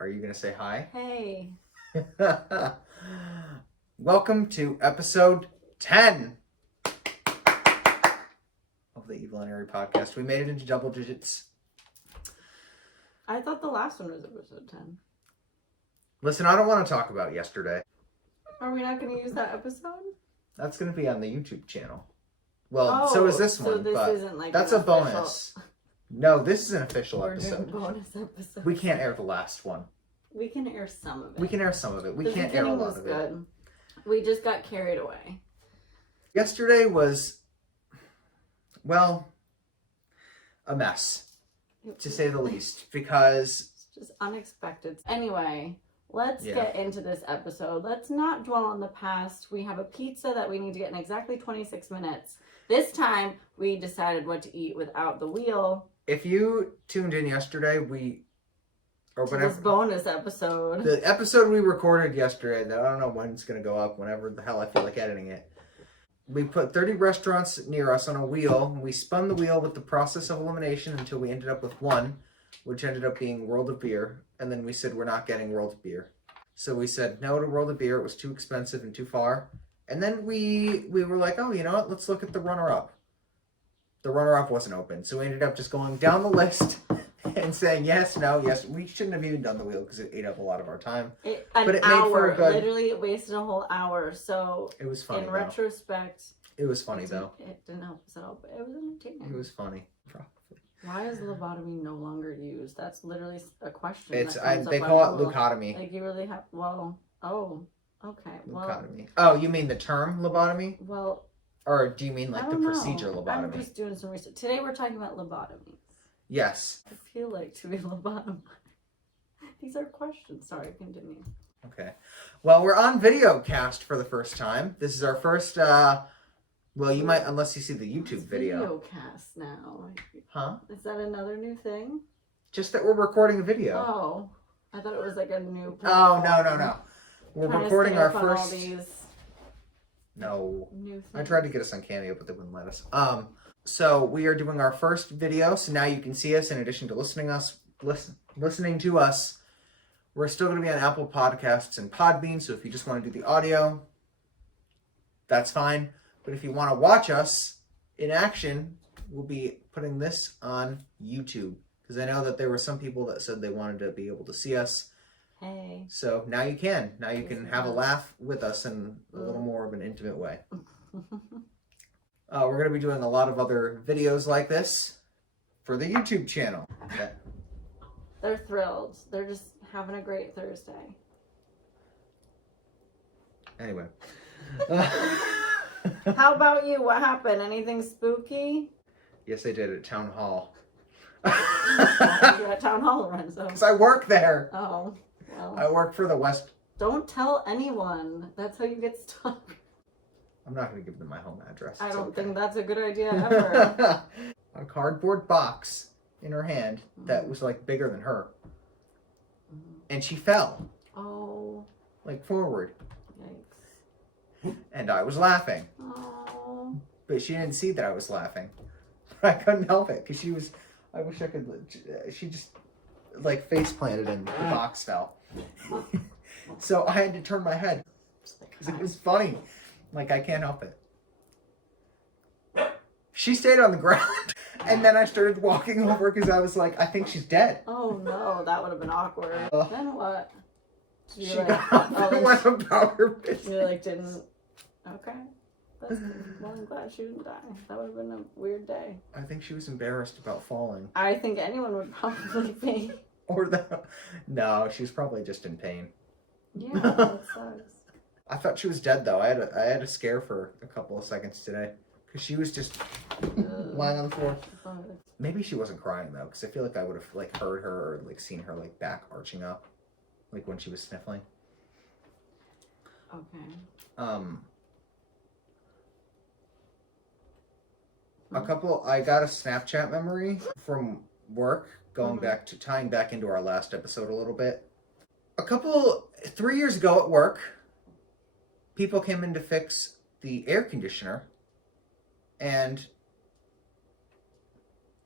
Are you going to say hi? Hey. Welcome to episode 10 of the Evil and Eerie Podcast. We made it into double digits. I thought the last one was episode 10. Listen, I don't want to talk about yesterday. Are we not going to use that episode? That's going to be on the YouTube channel. Well, so is this one, this but isn't like that's a bonus. No, this is an official We're episode. doing bonus episode. We can't air the last one. We can air some of it. We can air some of it. We the can't air a lot was of good. it. We just got carried away. Yesterday was, well, a mess, to say the least, because... It's just unexpected. Anyway, let's get into this episode. Let's not dwell on the past. We have a pizza that we need to get in exactly 26 minutes. This time, we decided what to eat without the wheel. If you tuned in yesterday, This bonus episode. The episode we recorded yesterday, that I don't know when it's going to go up, whenever the hell I feel like editing it. We put 30 restaurants near us on a wheel, and we spun the wheel with the process of elimination until we ended up with one, which ended up being World of Beer, and then we said we're not getting World of Beer. So we said no to World of Beer, it was too expensive and too far. And then we were like, oh, you know what, let's look at the runner-up. The runner-up wasn't open, so we ended up just going down the list and saying yes, no, yes. We shouldn't have even done the wheel because it ate up a lot of our time. But it made for a good... Literally, it wasted a whole hour. So it was funny. In retrospect, it was funny though. It didn't help us out, but it was entertaining. It was funny. Probably. Why is lobotomy no longer used? That's literally a question. They call it leucotomy. Like you really have. Well, oh, okay. Leucotomy. Oh, you mean the term lobotomy? Well. Or do you mean like the procedure lobotomy? I'm just doing some research. Today we're talking about lobotomies. Yes. I feel like to be lobotomized. These are questions. Sorry, continue. Okay. Well, we're on video cast for the first time. This is our first, well, you might, unless you see the YouTube video. Video cast now. Huh? Is that another new thing? Just that we're recording a video. Oh. I thought it was like a new... Oh, no. We're recording our first... No. I tried to get us on Cameo, but they wouldn't let us. So we are doing our first video, so now you can see us in addition to listening to us. We're still going to be on Apple Podcasts and Podbean, so if you just want to do the audio, that's fine. But if you want to watch us in action, we'll be putting this on YouTube. Because I know that there were some people that said they wanted to be able to see us. Hey. So now you can. Now you can have a laugh with us in a little more of an intimate way. We're going to be doing a lot of other videos like this for the YouTube channel. Okay. They're thrilled. They're just having a great Thursday. Anyway. How about you? What happened? Anything spooky? Yes, I did at Town Hall. You're at Town Hall, Lorenzo. Because I work there. Oh. Well, I work for the West. Don't tell anyone. That's how you get stuck. I'm not going to give them my home address. I don't think that's a good idea ever. A cardboard box in her hand that was like bigger than her. And she fell. Oh. Like forward. Yikes. And I was laughing. Oh. But she didn't see that I was laughing. I couldn't help it because she was, I wish I could, she just like face planted and the box fell. So I had to turn my head because it was funny. Like, I can't help it. She stayed on the ground, and then I started walking over because I was like, I think she's dead. Oh no, that would have been awkward. Then what? She got up and went about her business. You like didn't. Okay. Well, I'm glad she didn't die. That would have been a weird day. I think she was embarrassed about falling. I think anyone would probably be. Or that. No, she was probably just in pain. Yeah, that sucks. I thought she was dead though. I had a scare for a couple of seconds today because she was just lying on the floor. Maybe she wasn't crying though, because I feel like I would have like heard her or like seen her like back arching up, like when she was sniffling. Okay. I got a Snapchat memory from work going back to tying back into our last episode a little bit. 3 years ago at work, people came in to fix the air conditioner, and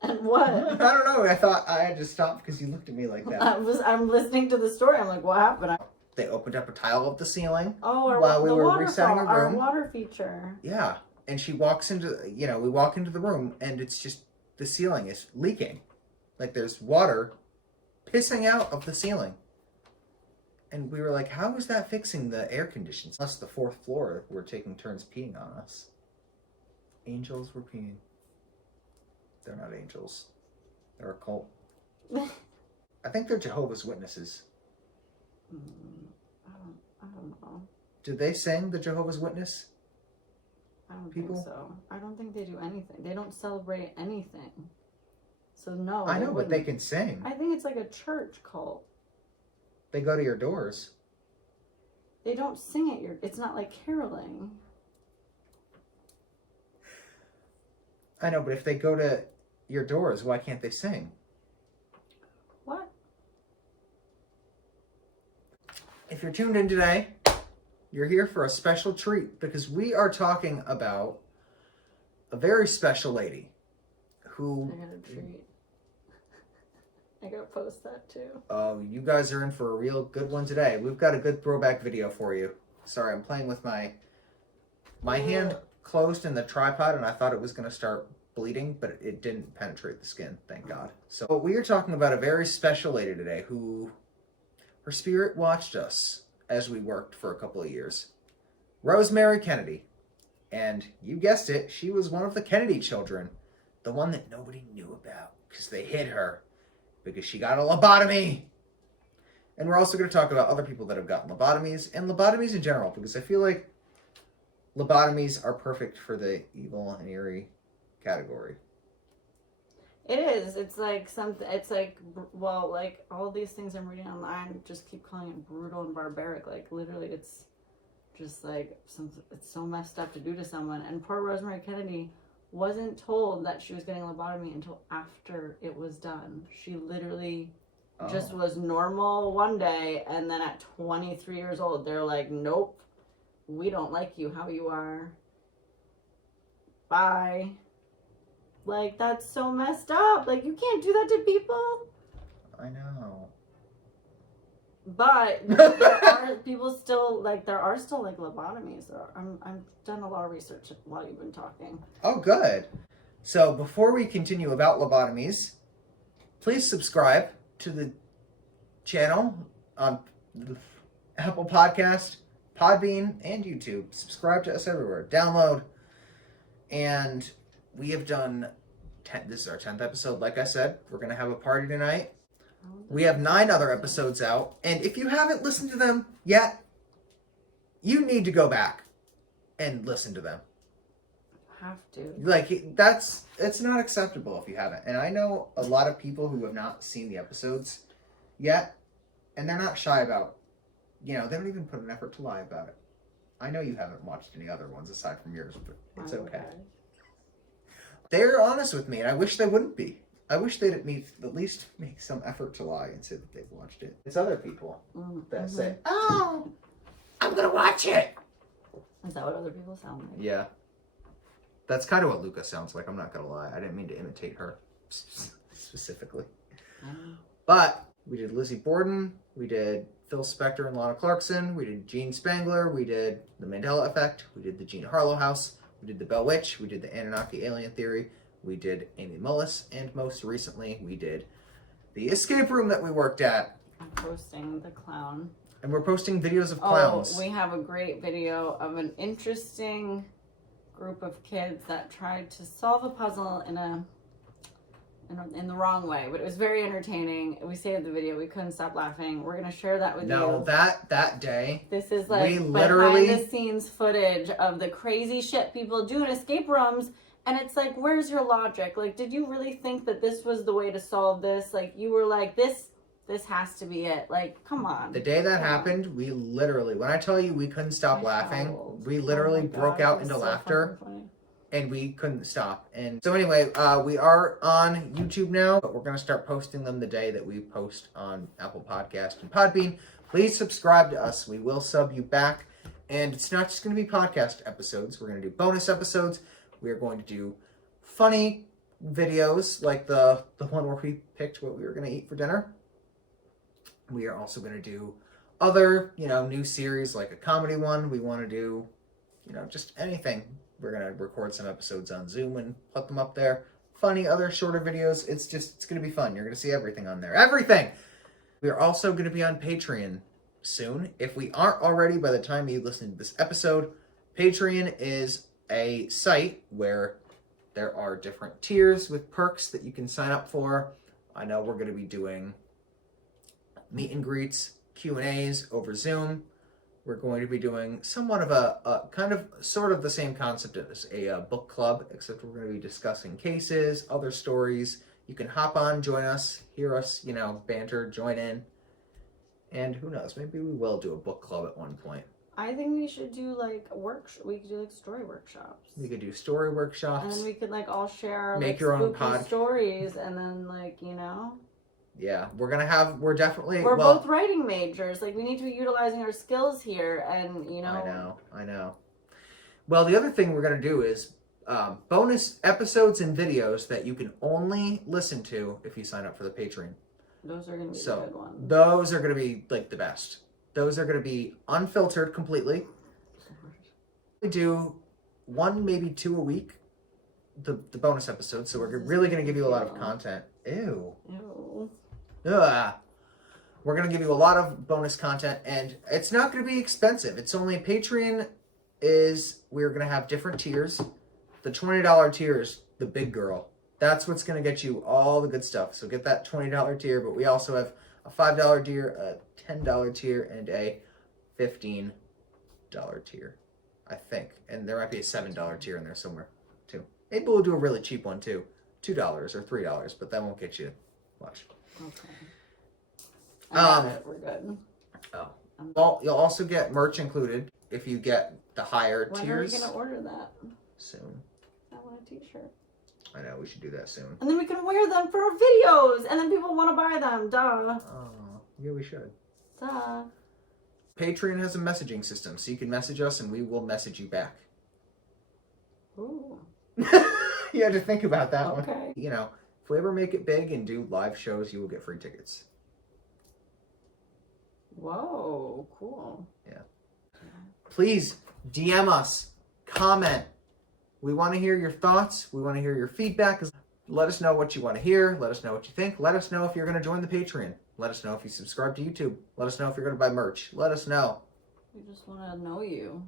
And what? I don't know. I thought I had to stop because you looked at me like that. I'm listening to the story. I'm like, what happened? They opened up a tile of the ceiling while we were resetting a room. Our water feature. Yeah. And she walks into, we walk into the room and it's just, the ceiling is leaking. Like there's water pissing out of the ceiling. And we were like, how is that fixing the air conditions? Plus the fourth floor were taking turns peeing on us. Angels were peeing. They're not angels. They're a cult. I think they're Jehovah's Witnesses. I don't know. Do they sing the Jehovah's Witness? I don't people? think so. I don't think they do anything. They don't celebrate anything. So no. I know, but they can sing. I think it's like a church cult. They go to your doors. They don't sing at your... It's not like caroling. I know, but if they go to your doors, why can't they sing? What? If you're tuned in today, you're here for a special treat because we are talking about a very special lady who... I got a treat. I gotta post that too. Oh, you guys are in for a real good one today. We've got a good throwback video for you. Sorry, I'm playing with my hand closed in the tripod and I thought it was going to start bleeding, but it didn't penetrate the skin, thank God. So we are talking about a very special lady today who, her spirit watched us as we worked for a couple of years. Rosemary Kennedy. And you guessed it, she was one of the Kennedy children. The one that nobody knew about because they hid her. Because she got a lobotomy. And we're also going to talk about other people that have gotten lobotomies and lobotomies in general, because I feel like lobotomies are perfect for the evil and eerie category. It is. It's like something. It's like, well, like all these things I'm reading online just keep calling it brutal and barbaric. Like literally, it's just like it's so messed up to do to someone. And poor Rosemary Kennedy wasn't told that she was getting a lobotomy until after it was done. She literally just was normal one day, and then at 23 years old, they're like, nope, we don't like you how you are. Bye. Like, that's so messed up. Like, you can't do that to people. I know. But there are people still, like, there are still, like, lobotomies. I've done a lot of research while you've been talking. Oh, good. So before we continue about lobotomies, please subscribe to the channel on Apple Podcast, Podbean, and YouTube. Subscribe to us everywhere. Download. And we have done, this is our 10th episode. Like I said, we're going to have a party tonight. We have 9 other episodes out, and if you haven't listened to them yet, you need to go back and listen to them. Have to. Like, it's not acceptable if you haven't. And I know a lot of people who have not seen the episodes yet, and they're not shy about, they don't even put an effort to lie about it. I know you haven't watched any other ones aside from yours, but it's okay. They're honest with me, and I wish they wouldn't be. I wish they'd at least make some effort to lie and say that they've watched it. It's other people that say, oh, I'm going to watch it. Is that what other people sound like? Yeah. That's kind of what Luca sounds like. I'm not going to lie. I didn't mean to imitate her specifically. But we did Lizzie Borden. We did Phil Spector and Lana Clarkson. We did Gene Spangler. We did The Mandela Effect. We did the Gina Harlow House. We did the Bell Witch. We did the Anunnaki Alien Theory. We did Amy Mullis, and most recently, we did the escape room that we worked at. I'm posting the clown. And we're posting videos of clowns. Oh, we have a great video of an interesting group of kids that tried to solve a puzzle in the wrong way, but it was very entertaining. We saved the video. We couldn't stop laughing. We're gonna share that with you. No, that day. This is like behind the scenes footage of the crazy shit people do in escape rooms. And it's like, where's your logic? Like, did you really think that this was the way to solve this? Like, you were like, this has to be it. Like, come on. The day that happened, we literally, when I tell you we couldn't stop laughing, we literally broke out into laughter. And we couldn't stop. And so anyway, we are on YouTube now, but we're going to start posting them the day that we post on Apple Podcast and Podbean. Please subscribe to us. We will sub you back. And it's not just going to be podcast episodes. We're going to do bonus episodes. We are going to do funny videos like the one where we picked what we were going to eat for dinner. We are also going to do other, new series like a comedy one. We want to do, just anything. We're going to record some episodes on Zoom and put them up there. Funny other shorter videos. It's going to be fun. You're going to see everything on there. Everything! We are also going to be on Patreon soon. If we aren't already by the time you listen to this episode, Patreon is a site where there are different tiers with perks that you can sign up for. I know we're going to be doing meet and greets, Q&As over Zoom. We're going to be doing somewhat of a kind of sort of the same concept as a book club, except we're going to be discussing cases, other stories. You can hop on, join us, hear us, banter, join in. And who knows, maybe we will do a book club at one point. I think we should do we could do story workshops. We could do story workshops. And then we could all share make your own spooky stories and then Yeah, we're definitely... We're both writing majors. We need to be utilizing our skills here and, I know. Well, the other thing we're going to do is bonus episodes and videos that you can only listen to if you sign up for the Patreon. Those are going to be the good ones. Those are going to be, the best. Those are going to be unfiltered completely. We do 1, maybe 2 a week, the bonus episodes, so we're really going to give you a lot of content. Ew. Ugh. We're going to give you a lot of bonus content, and it's not going to be expensive. It's only Patreon we're going to have different tiers. The $20 tier is the big girl. That's what's going to get you all the good stuff. So get that $20 tier, but we also have a $5 tier, a $10 tier, and a $15 tier, I think. And there might be a $7 tier in there somewhere, too. Maybe we'll do a really cheap one, too. $2 or $3, but that won't get you much. Okay. I got it. We're good. Oh. Well, you'll also get merch included if you get the higher tiers. When are we going to order that? Soon. I want a t-shirt. I know, we should do that soon. And then we can wear them for our videos, and then people want to buy them. Duh. Oh, yeah, we should. Duh. Patreon has a messaging system, so you can message us and we will message you back. Ooh. You had to think about that one. Okay. If we ever make it big and do live shows, you will get free tickets. Whoa, cool. Yeah. Please DM us, comment. We want to hear your thoughts. We want to hear your feedback. Let us know what you want to hear. Let us know what you think. Let us know if you're going to join the Patreon. Let us know if you subscribe to YouTube. Let us know if you're going to buy merch. Let us know. We just want to know you.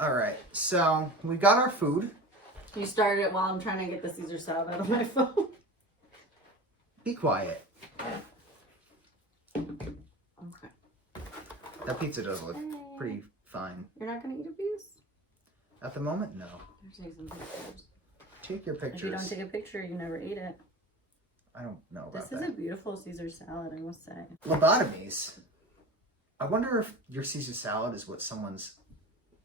All right. So we got our food. You started it while I'm trying to get the Caesar salad out of my phone. Be quiet. Okay. That pizza does look pretty fine. You're not going to eat a piece? At the moment, no. Take some pictures. Take your pictures. If you don't take a picture, you never eat it. I don't know about that. This is a beautiful Caesar salad, I must say. Lobotomies. I wonder if your Caesar salad is what someone's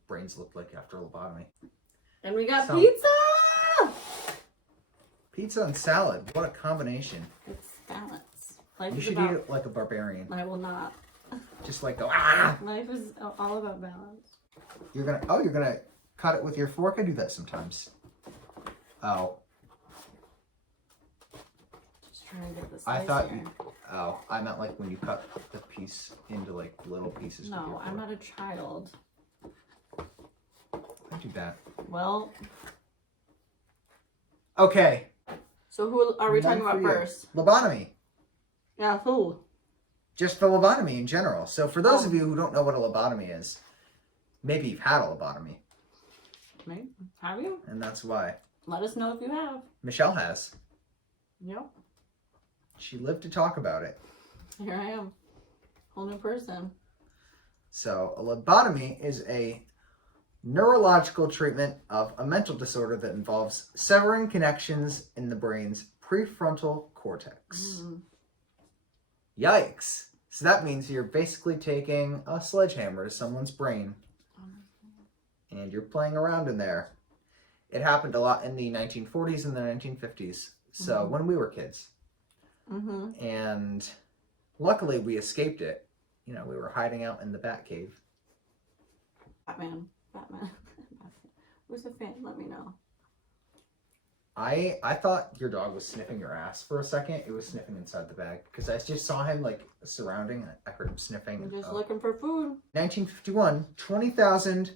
brains look like after a lobotomy. And we got pizza! Pizza and salad. What a combination. It's balance. Life you is should eat it like a barbarian. I will not. Just go, ah! Life is all about balance. You're gonna cut it with your fork? I do that sometimes. Oh. Just trying to get the slice I thought here. I meant when you cut the piece into little pieces. No, I'm not a child. I do that. Well. Okay. So who are we talking about first? Lobotomy. Yeah, who? Just the lobotomy in general. So for those of you who don't know what a lobotomy is, maybe you've had a lobotomy. Maybe. Have you? And that's why. Let us know if you have. Michelle has. Yep. She lived to talk about it. Here I am. Whole new person. So a lobotomy is a neurological treatment of a mental disorder that involves severing connections in the brain's prefrontal cortex. Yikes. So that means you're basically taking a sledgehammer to someone's brain and you're playing around in there. It happened a lot in the 1940s and the 1950s. So when we were kids. And luckily we escaped it. We were hiding out in the Batcave. Batman. Who's a fan? Let me know. I thought your dog was sniffing your ass for a second. It was sniffing inside the bag because I just saw him like surrounding. I heard him sniffing. I'm just looking for food. 1951, 20,000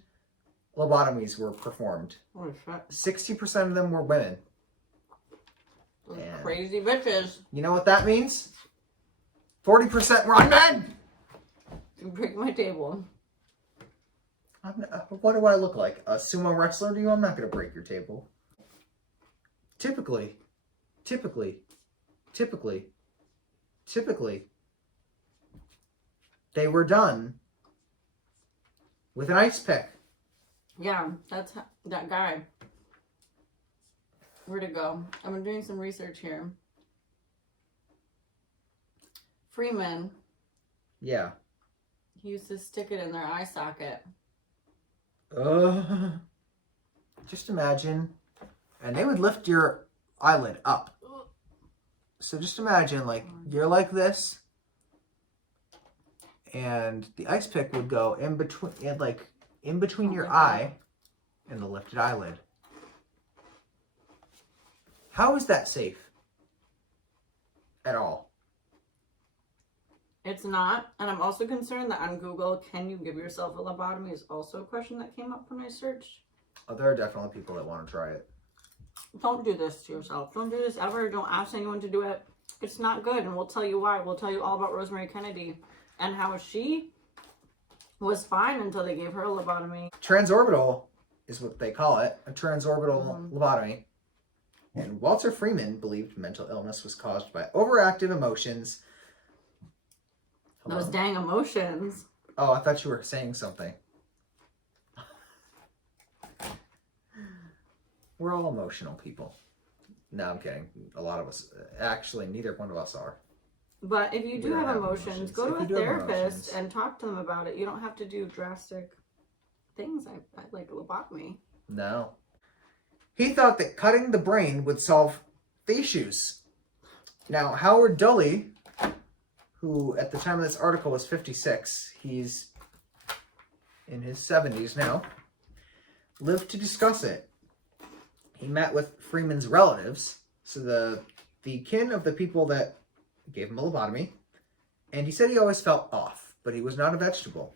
lobotomies were performed. Holy shit. 60% of them were women. Those crazy bitches. You know what that means? 40% were on men! You break my table. What do I look like? A sumo wrestler to you? I'm not going to break your table. Typically, they were done with an ice pick. Yeah, that's that guy. Where'd it go? I've been doing some research here. Freeman. Yeah. He used to stick it in their eye socket. Just imagine. And they would lift your eyelid up. So just imagine, like, you're like this. And the ice pick would go in between your eye and the lifted eyelid. How is that safe? At all? It's not. And I'm also concerned that on Google, can you give yourself a lobotomy is also a question that came up when I searched. Oh, there are definitely people that want to try it. Don't do this to yourself. Don't do this ever. Don't ask anyone to do it. It's not good. And we'll tell you why. We'll tell you all about Rosemary Kennedy and how she was fine until they gave her a lobotomy. Transorbital is what they call it. A transorbital lobotomy. And Walter Freeman believed mental illness was caused by overactive emotions. Hello? Those dang emotions. Oh, I thought you were saying something. We're all emotional people. No, I'm kidding. A lot of us, actually, neither one of us are. But if you do have emotions, go to a therapist and talk to them about it. You don't have to do drastic things like lobotomy. No. He thought that cutting the brain would solve the issues. Now, Howard Dully, who at the time of this article was 56, he's in his 70s now, lived to discuss it. He met with Freeman's relatives, so the kin of the people that gave him a lobotomy, and he said he always felt off, but he was not a vegetable.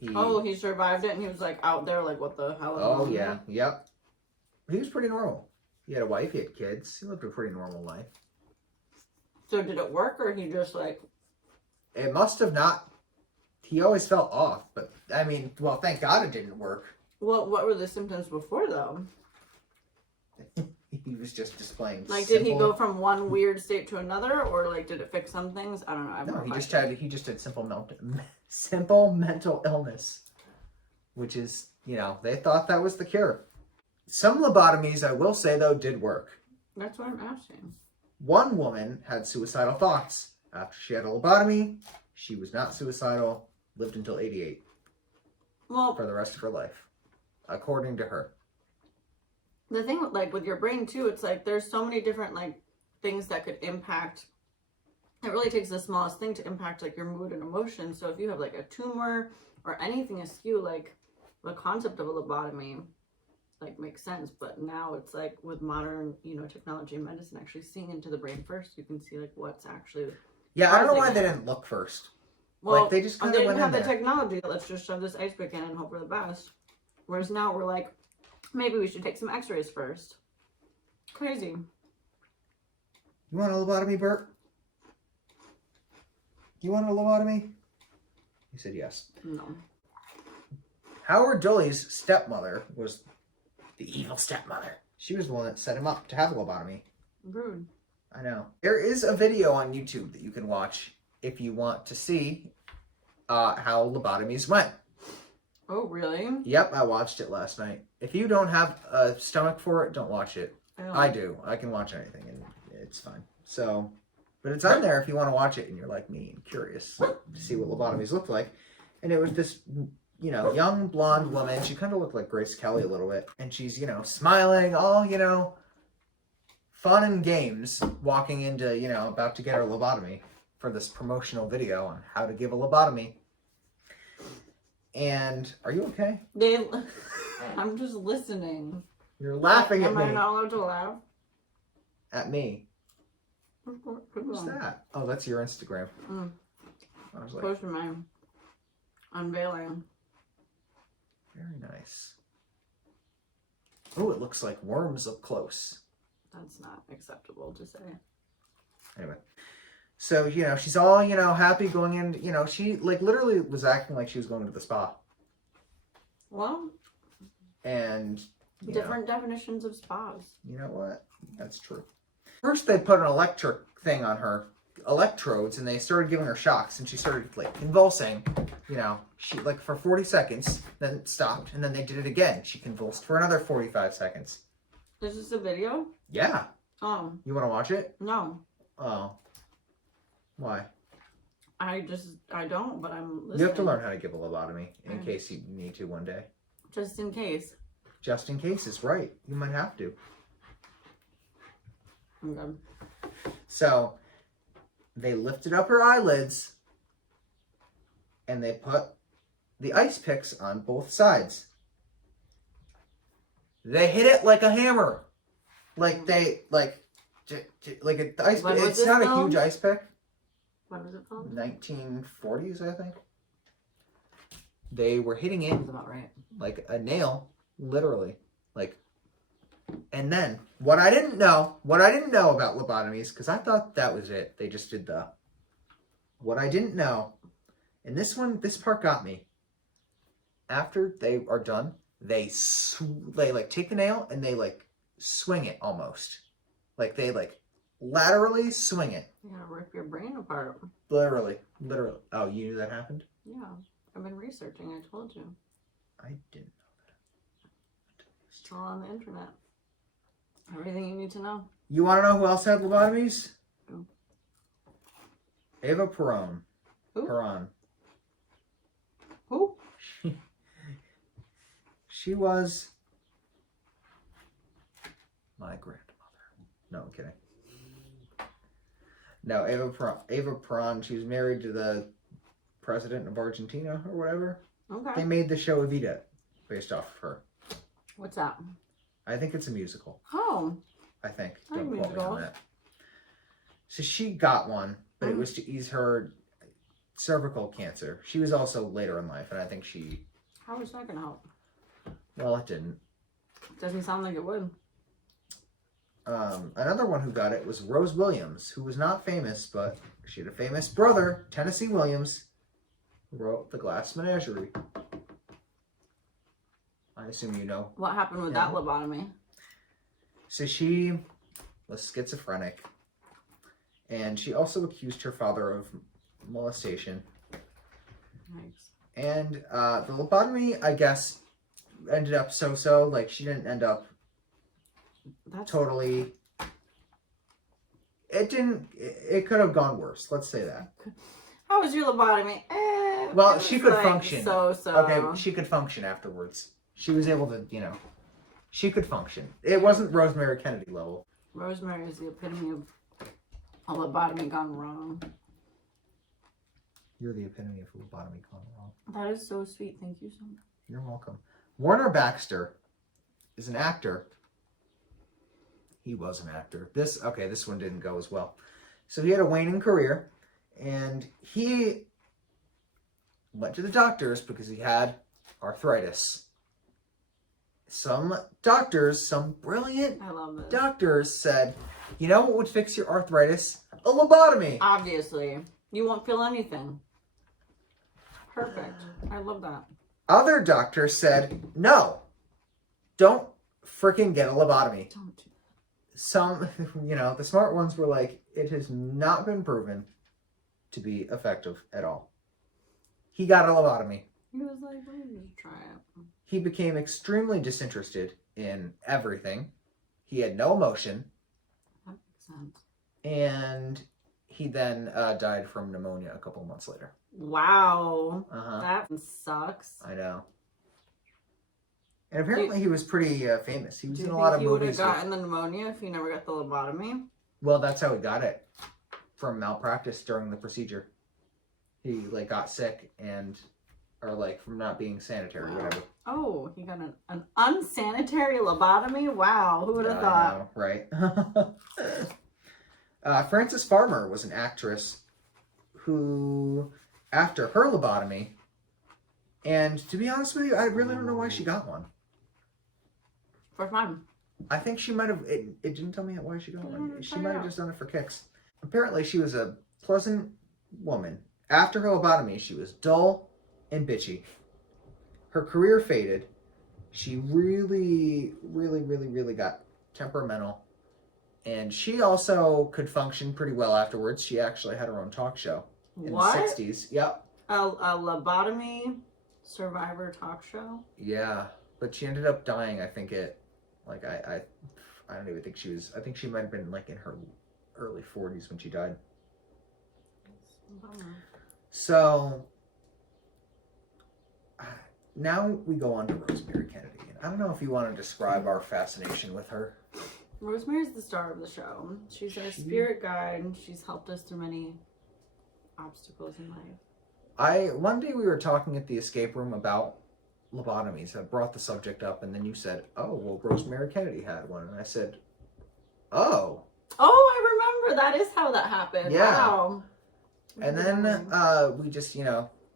He survived it, and he was like out there, like, what the hell is Oh, yeah, yep. He was pretty normal. He had a wife, he had kids, he lived a pretty normal life. So did it work, or he just like... It must have not. He always felt off, but, I mean, well, thank God it didn't work. Well, what were the symptoms before, though? He was just displaying like, did he go from one weird state to another, or like, did it fix some things? I don't know. No, he just had simple mental illness, which is, you know, they thought that was the cure. Some lobotomies, I will say though, did work. That's what I'm asking. One woman had suicidal thoughts after she had a lobotomy. She was not suicidal. Lived until 88. Well, for the rest of her life, according to her. The thing with your brain too, it's like there's so many different like things that could impact. It really takes the smallest thing to impact like your mood and emotion. So if you have like a tumor or anything askew, like the concept of a lobotomy like makes sense. But now it's like with modern, technology and medicine actually seeing into the brain first, you can see like what's actually. Yeah, I don't know why they didn't look first. Well, like they just kind of didn't have the technology. Let's just shove this icepick in and hope for the best. Whereas now we're like, maybe we should take some x-rays first. Crazy. You want a lobotomy, Bert? You want a lobotomy? He said yes. No. Howard Dully's stepmother was the evil stepmother. She was the one that set him up to have a lobotomy. Rude. I know. There is a video on YouTube that you can watch if you want to see how lobotomies went. Oh, really? Yep, I watched it last night. If you don't have a stomach for it, don't watch it. I do. I can watch anything, and it's fine. So, but it's on there if you want to watch it, and you're like me and curious to see what lobotomies look like. And it was this, young blonde woman. She kind of looked like Grace Kelly a little bit. And she's, smiling, all, fun and games, walking into, about to get her lobotomy for this promotional video on how to give a lobotomy. And are you okay? I'm just listening. You're laughing at Am me. I not allowed to laugh? At me. Who's What's that? Oh, that's your Instagram. I was like, Close to my unveiling. very nice. Oh, it looks like worms up close. That's not acceptable to say. Anyway. So, she's all, happy going in, she, literally was acting like she was going to the spa. Well, and, different definitions of spas. You know what? That's true. First, they put an electric thing on her, electrodes, and they started giving her shocks, and she started, convulsing, she, for 40 seconds, then it stopped, and then they did it again. She convulsed for another 45 seconds. Is this a video? Yeah. Oh. You want to watch it? No. Oh. Why? I don't, but I'm listening. You have to learn how to give a lobotomy in case you need to one day. Just in case. Just in case is right. You might have to. I'm good. So, they lifted up her eyelids and they put the ice picks on both sides. They hit it like a hammer. Like an ice pick. It's not a huge ice pick. What was it called? 1940s, I think. They were hitting it. That's about right. Like a nail, literally. And then what I didn't know about lobotomies, because I thought that was it. They just did what I didn't know, and this part got me. After they are done, they take the nail and they swing it almost. They laterally swing it. You gotta rip your brain apart. Literally. Oh, you knew that happened? Yeah. I've been researching, I told you. I didn't know that. It's all on the internet. Everything you need to know. You want to know who else had lobotomies? Who? Eva Peron. Who? Peron. Who? She was my grandmother. No, I'm kidding. No, Eva Peron, she was married to the president of Argentina or whatever. Okay. They made the show Evita based off of her. What's that? I think it's a musical. Oh. I think. I like Don't quote me on musicals. that. So she got one, but it was to ease her cervical cancer. She was also later in life, and I think she... How is that gonna help? Well, it didn't. Doesn't sound like it would. Another one who got it was Rose Williams, who was not famous, but she had a famous brother, Tennessee Williams, who wrote The Glass Menagerie. I assume you know. What happened with that lobotomy? So she was schizophrenic, and she also accused her father of molestation. Nice. And the lobotomy, I guess, ended up so-so. She didn't end up totally... It could have gone worse. Let's say that. How was your lobotomy? Well, she could function. So-so. Okay, she could function afterwards. She was able to, she could function. It wasn't Rosemary Kennedy level. Rosemary is the epitome of a lobotomy gone wrong. You're the epitome of a lobotomy gone wrong. That is so sweet. Thank you so much. You're welcome. Warner Baxter is an actor. He was an actor. This one didn't go as well. So he had a waning career, and he went to the doctors because he had arthritis. Some brilliant doctors said, you know what would fix your arthritis? A lobotomy. Obviously. You won't feel anything. Perfect. I love that. Other doctors said, no, don't freaking get a lobotomy. Don't do that. Some, the smart ones were like, it has not been proven to be effective at all. He got a lobotomy. He was like, let me just try it. He became extremely disinterested in everything. He had no emotion. That makes sense. And he then died from pneumonia a couple months later. Wow. Uh-huh. That sucks. I know. And apparently he was pretty famous. He was in a lot of movies. Do you think movies. he would have gotten the pneumonia if he never got the lobotomy? Well, that's how he got it. From malpractice during the procedure. He got sick and or like from not being sanitary, Wow. whatever. Oh, he got an unsanitary lobotomy? Wow, who would have thought? I know, right? Frances Farmer was an actress who, after her lobotomy, and to be honest with you, I really don't know why she got one. For fun. I think she might have, it didn't tell me why she got one. She might have just done it for kicks. Apparently, she was a pleasant woman. After her lobotomy, she was dull and bitchy. Her career faded. She really got temperamental. And she also could function pretty well afterwards. She actually had her own talk show in the 60s. Yep. A lobotomy survivor talk show? Yeah. But she ended up dying, I think I don't even think she was, I think she might have been like in her early 40s when she died. So now we go on to Rosemary Kennedy. And I don't know if you want to describe our fascination with her. Rosemary's the star of the show. She's our spirit guide. She's helped us through many obstacles in life. One day we were talking at the escape room about lobotomies. I brought the subject up, and then you said, "Oh, well, Rosemary Kennedy had one," and I said, "Oh, I remember. That is how that happened." Yeah. Wow. And then we just,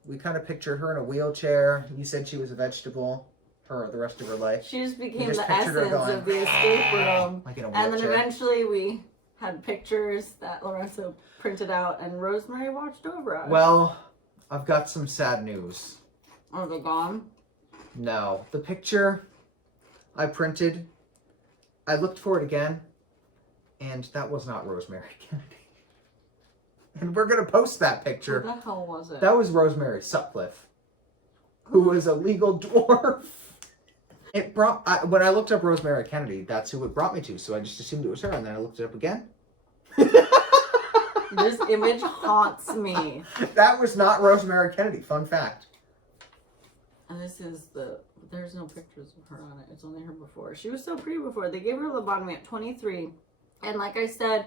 we kind of pictured her in a wheelchair. You said she was a vegetable for the rest of her life. She just became just the pictured her essence going, of the escape room. Like in a And wheelchair. then eventually we had pictures that Lorenzo printed out, and Rosemary watched over us. Well, I've got some sad news. Are they gone? No. The picture I printed, I looked for it again, and that was not Rosemary Kennedy. And we're going to post that picture. What the hell was it? That was Rosemary Sutcliff, who was a legal dwarf. When I looked up Rosemary Kennedy, that's who it brought me to, so I just assumed it was her, and then I looked it up again. This image haunts me. That was not Rosemary Kennedy, fun fact. And there's no pictures of her on it. It's only her before. She was so pretty before. They gave her lobotomy at 23. And like I said,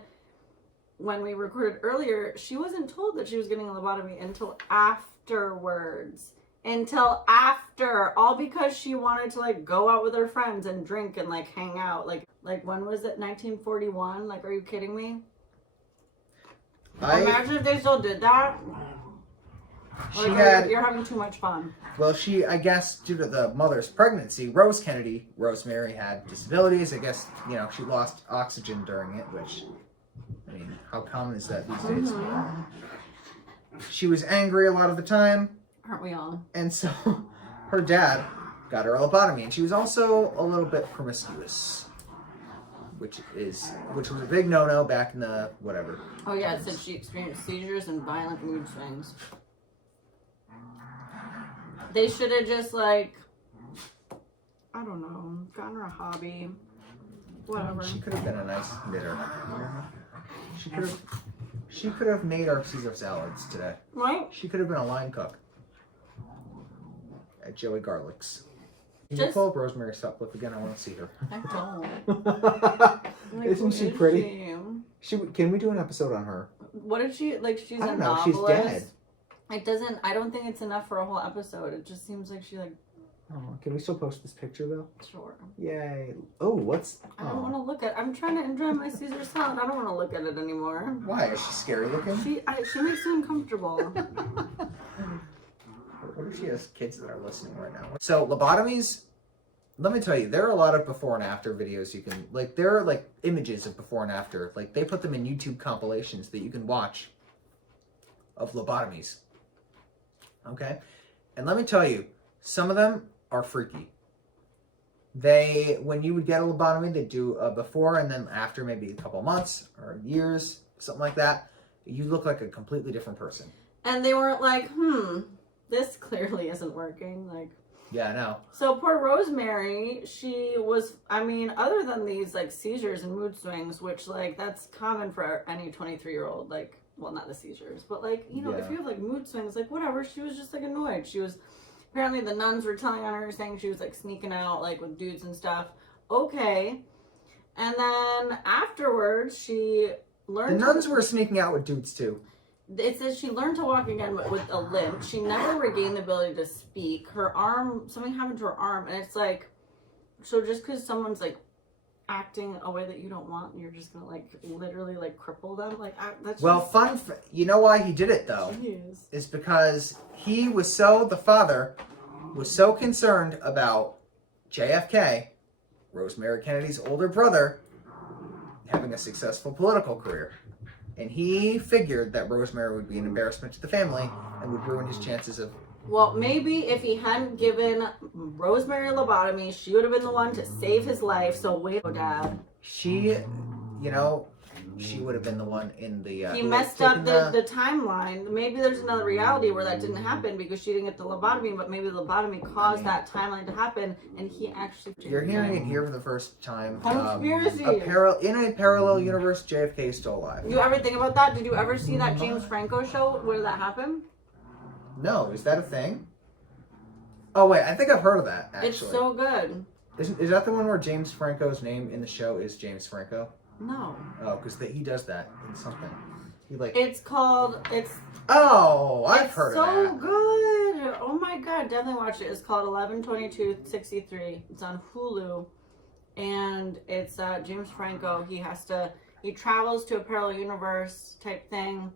when we recorded earlier, she wasn't told that she was getting a lobotomy until afterwards. Until after. All because she wanted to go out with her friends and drink and hang out. Like when was it? 1941? Are you kidding me? Imagine if they still did that. You're having too much fun. Well, I guess, due to the mother's pregnancy, Rosemary had disabilities. I guess, she lost oxygen during it, which, how common is that these days? She was angry a lot of the time. Aren't we all? And so, her dad got her a lobotomy, and she was also a little bit promiscuous. Which was a big no-no back in the whatever. Oh yeah, it said she experienced seizures and violent mood swings. They should have just I don't know, gotten her a hobby. Whatever. She could have been a nice knitter. She could have made our Caesar salads today. Right? She could have been a line cook at Joey Garlic's. Can you pull up Rosemary Sutcliff again? I want to see her. I don't. Isn't she pretty? Can we do an episode on her? What did she she's I don't a know. novelist? She's dead. I don't think it's enough for a whole episode. It just seems like she Oh, can we still post this picture though? Sure. Yay. Oh, what's... I don't want to look at I'm trying to enjoy my Caesar salad. I don't want to look at it anymore. Why? Is she scary looking? She makes me uncomfortable. What if she has kids that are listening right now? So, lobotomies, let me tell you, there are a lot of before and after videos you can... there are, images of before and after. They put them in YouTube compilations that you can watch of lobotomies. Okay? And let me tell you, some of them are freaky. When you would get a lobotomy, they'd do a before and then after, maybe a couple months or years, something like that. You look like a completely different person. And they weren't this clearly isn't working. Yeah, I know. So poor Rosemary, she was, other than these seizures and mood swings, which that's common for any 23-year-old, well, not the seizures, but if you have mood swings, whatever, she was just annoyed. She was, apparently the nuns were telling on her, saying she was sneaking out with dudes and stuff. Okay. And then afterwards, she learned. The nuns were sneaking out with dudes too. it says she learned to walk again with a limp. She never regained the ability to speak. Her arm, something happened to her arm, and it's like, so just because someone's like acting a way that you don't want, you're just gonna like literally like cripple them. Like that's well, just... you know why he did it though? Jeez. Is because the father was so concerned about JFK, Rosemary Kennedy's older brother, having a successful political career. And he figured that Rosemary would be an embarrassment to the family and would ruin his chances of... Well, maybe if he hadn't given Rosemary a lobotomy, she would have been the one to save his life. So wait, Dad. She, you know, she would have been the one in the... he messed up the timeline. Maybe there's another reality where that didn't happen because she didn't get the lobotomy, but maybe the lobotomy caused that timeline to happen, and he actually... You're hearing it here for the first time. Conspiracy! In a parallel universe, JFK is still alive. You ever think about that? Did you ever see that James Franco show where that happened? No, is that a thing? Oh wait, I think I've heard of that, actually. It's so good. Is that the one where James Franco's name in the show is James Franco? No. Oh, because he does that in something. He like... Oh, I've heard of that. It's so good. Oh my god, definitely watch it. It's called 11/22/63. It's on Hulu. And it's James Franco. He travels to a parallel universe type thing.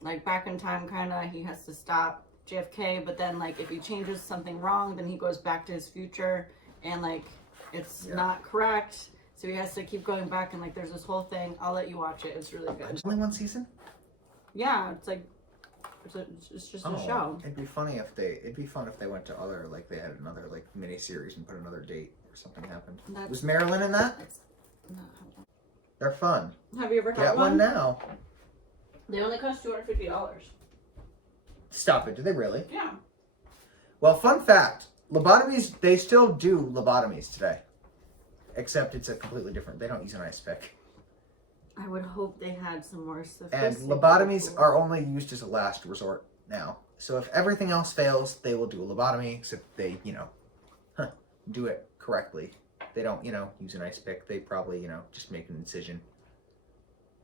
Like back in time kinda. He has to stop JFK, but then like if he changes something wrong, then he goes back to his future and like it's not correct. So he has to keep going back and like there's this whole thing. I'll let you watch it. It's really good. Only one season? Yeah, it's just a show. It'd be fun if they went to other, like they had another like mini series and put another date or something happened. Was Marilyn in that? No. They're fun. Have you ever had Get one now. They only cost $250. Stop it. Do they really? Yeah. Well, fun fact. Lobotomies, they still do lobotomies today. Except it's a completely different, they don't use an Icepick. I would hope they had some more And sophisticated... lobotomies are only used as a last resort now. So if everything else fails, they will do a lobotomy, except they, do it correctly. They don't, use an Icepick. They probably, just make an incision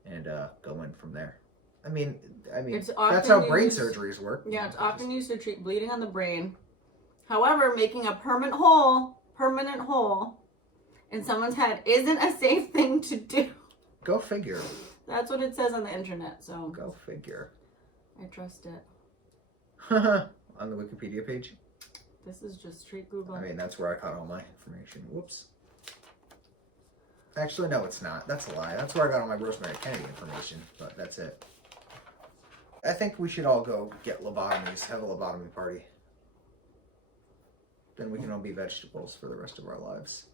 and go in from there. I mean, that's how brain surgeries work. Yeah, it's often used to treat bleeding on the brain. However, making a permanent hole in someone's head isn't a safe thing to do. Go figure. That's what it says on the internet, so... Go figure. I trust it. On the Wikipedia page? This is just straight Google. I mean, that's where I caught all my information. Whoops. Actually, no, it's not. That's a lie. That's where I got all my Rosemary Kennedy information, but that's it. I think we should all go get lobotomies, have a lobotomy party. Then we can all be vegetables for the rest of our lives.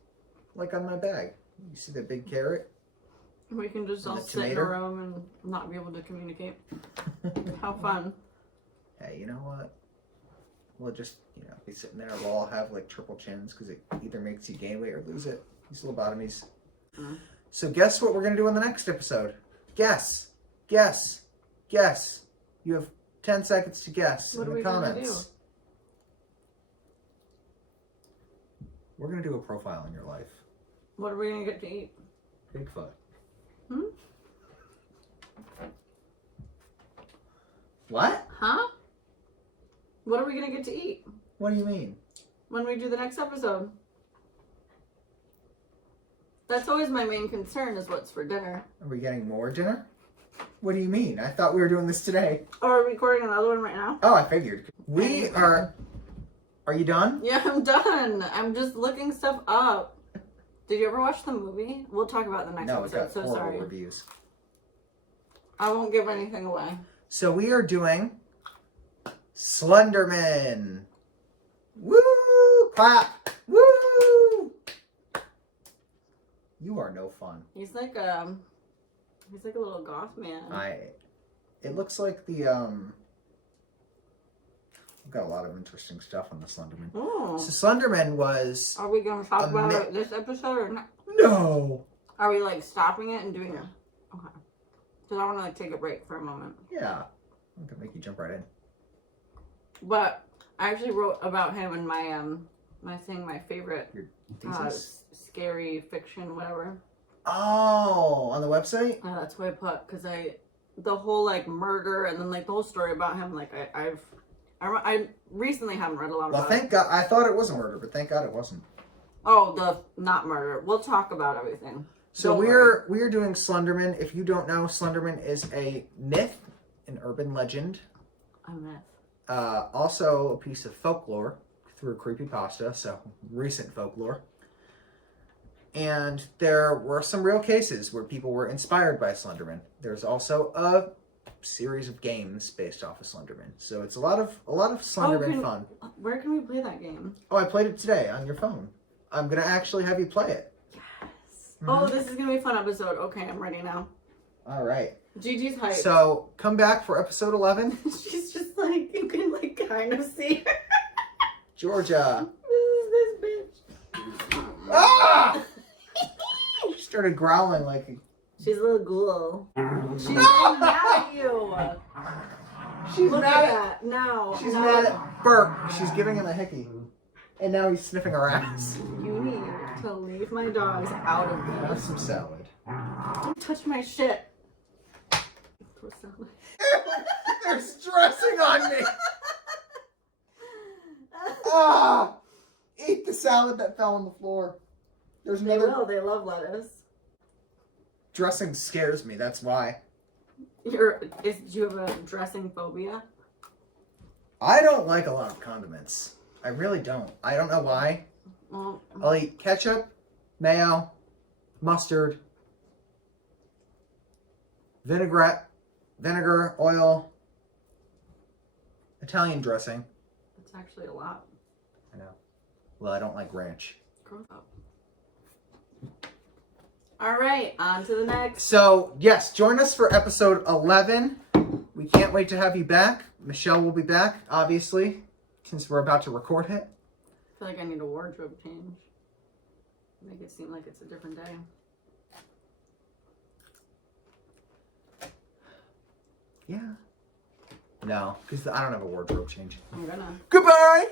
Like on my bag. You see that big carrot? We can just all sit in a room and not be able to communicate. How fun. Hey, you know what? We'll just, be sitting there. We'll all have like triple chins because it either makes you gain weight or lose it. These lobotomies. Mm-hmm. So guess what we're going to do in the next episode? Guess. Guess. Guess. You have 10 seconds to guess in the comments. We're going to do a profile in your life. What are we going to get to eat? Bigfoot. Hmm? What? Huh? What are we going to get to eat? What do you mean? When we do the next episode. That's always my main concern is what's for dinner. Are we getting more dinner? What do you mean? I thought we were doing this today. Oh, are we recording another one right now? Oh, I figured. We are... Are you done? Yeah, I'm done. I'm just looking stuff up. Did you ever watch the movie? We'll talk about it in the next episode. No, it's got horrible sorry. reviews. I won't give anything away. So we are doing Slenderman. Woo! Clap! Woo! You are no fun. He's like a little goth man. It looks like the We've got a lot of interesting stuff on the Slenderman. Oh. So Slenderman was... Are we going to talk about it this episode or not? No! Are we like stopping it and doing it? Okay. Because I want to like take a break for a moment. Yeah. I'm going to make you jump right in. But I actually wrote about him in my my favorite scary fiction, whatever. Oh, on the website? That's what I put because the whole like murder and then like the whole story about him, like I recently haven't read a lot Well, about it. thank God. I thought it was a murder, but thank God it wasn't. Oh, the not murder. We'll talk about everything. So we're doing Slenderman. If you don't know, Slenderman is a myth, an urban legend. A myth. Also a piece of folklore through creepypasta, so recent folklore. And there were some real cases where people were inspired by Slenderman. There's also a series of games based off of Slenderman. So it's a lot of Slenderman fun. Where can we play that game? Oh, I played it today on your phone. I'm gonna actually have you play it. Yes. Mm-hmm. Oh, this is gonna be a fun episode. Okay, I'm ready now. All right. Gigi's hyped. So come back for episode 11. She's just like, you can like kind of see her. Georgia. This bitch. Ah! She started growling like She's a little ghoul. She's mad at you. she's Look mad at that. No. She's no. mad at Burke. She's giving him a hickey. And now he's sniffing her ass. You need to leave my dogs out of Have this. some salad. Don't touch my shit. Throw salad. They're stressing on me. Ah! Eat the salad that fell on the floor. There's They another. will. They love lettuce. Dressing scares me. That's why. Do you have a dressing phobia? I don't like a lot of condiments. I really don't. I don't know why. Well, I'll eat ketchup, mayo, mustard, vinegar, oil, Italian dressing. it's actually a lot. I know. Well, I don't like ranch. Grow up. All right, on to the next. So, yes, join us for episode 11. We can't wait to have you back. Michelle will be back, obviously, since we're about to record it. I feel like I need a wardrobe change. Make it seem like it's a different day. Yeah. No, because I don't have a wardrobe change. I'm gonna. Goodbye!